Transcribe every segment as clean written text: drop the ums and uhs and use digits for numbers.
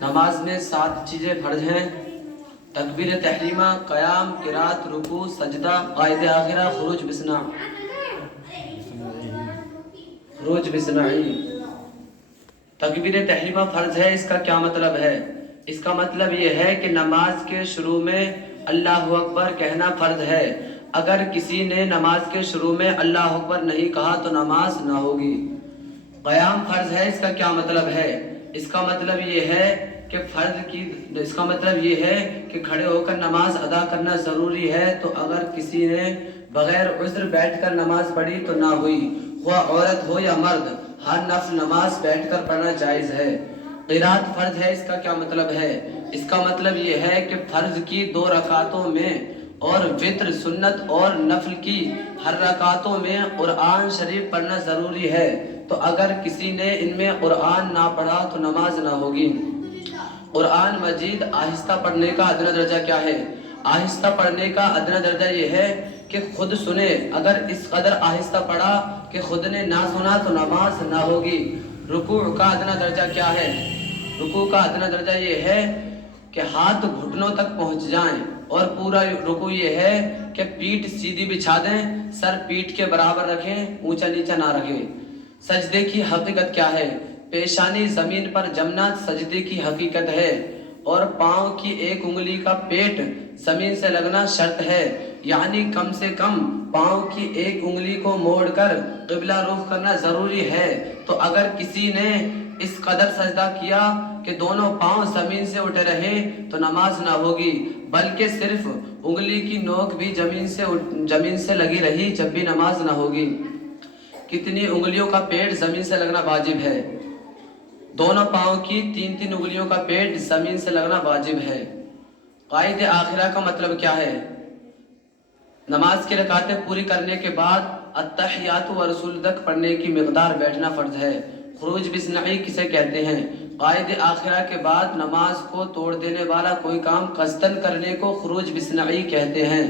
نماز میں 7 چیزیں فرض ہیں: تکبیر تحریمہ، قیام، قرات، رکوع، سجدہ، قائد آخرہ، خروج بسنعی۔ تکبیر تحریمہ فرض ہے، اس کا کیا مطلب ہے؟ اس کا مطلب یہ ہے کہ نماز کے شروع میں اللہ اکبر کہنا فرض ہے۔ اگر کسی نے نماز کے شروع میں اللہ اکبر نہیں کہا تو نماز نہ ہوگی۔ قیام فرض ہے، اس کا کیا مطلب ہے؟ اس کا مطلب یہ ہے کہ کھڑے ہو کر نماز ادا کرنا ضروری ہے، تو اگر کسی نے بغیر عذر بیٹھ کر نماز پڑھی تو نہ ہوئی، خواہ عورت ہو یا مرد، ہر نفل نماز بیٹھ کر پڑھنا جائز ہے۔ قرات فرض ہے، اس کا کیا مطلب ہے؟ اس کا مطلب یہ ہے کہ فرض کی 2 رکعتوں میں اور وتر، سنت اور نفل کی ہر رکعتوں میں قرآن شریف پڑھنا ضروری ہے، تو اگر کسی نے ان میں قرآن نہ پڑھا تو نماز نہ ہوگی۔ قرآن مجید آہستہ پڑھنے کا ادنیٰ درجہ کیا ہے؟ آہستہ پڑھنے کا ادنیٰ درجہ یہ ہے کہ خود سنے۔ اگر اس قدر آہستہ پڑھا کہ خود نے نہ سنا تو نماز نہ ہوگی۔ رکوع کا ادنیٰ درجہ کیا ہے؟ رکوع کا ادنیٰ درجہ یہ ہے کہ ہاتھ گھٹنوں تک پہنچ جائیں، اور پورا رکوع یہ ہے کہ پیٹھ سیدھی بچھا دیں، سر پیٹھ کے برابر رکھیں، اونچا نیچا نہ رکھیں۔ سجدے کی حقیقت کیا ہے؟ پیشانی زمین پر جمنا سجدے کی حقیقت ہے، اور پاؤں کی ایک انگلی کا پیٹ زمین سے لگنا شرط ہے، یعنی کم سے کم پاؤں کی ایک انگلی کو موڑ کر قبلہ رخ کرنا ضروری ہے۔ تو اگر کسی نے اس قدر سجدہ کیا کہ دونوں پاؤں زمین سے اٹھے رہے تو نماز نہ ہوگی، بلکہ صرف انگلی کی نوک بھی زمین سے لگی رہی جب بھی نماز نہ ہوگی۔ کتنی انگلیوں کا پیٹ زمین سے لگنا واجب ہے؟ دونوں پاؤں کی 3 انگلیوں کا پیٹ زمین سے لگنا واجب ہے۔ قائد آخرہ کا مطلب کیا ہے؟ نماز کی رکعتیں پوری کرنے کے بعد التحیات و رسول تک پڑھنے کی مقدار بیٹھنا فرض ہے۔ خروج بسنعی کسے کہتے ہیں؟ قائد آخرہ کے بعد نماز کو توڑ دینے والا کوئی کام قصداً کرنے کو خروج بسنعی کہتے ہیں۔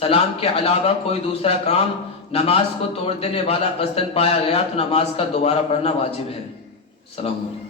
سلام کے علاوہ کوئی دوسرا کام نماز کو توڑ دینے والا قصداً پایا گیا تو نماز کا دوبارہ پڑھنا واجب ہے۔ السلام علیکم۔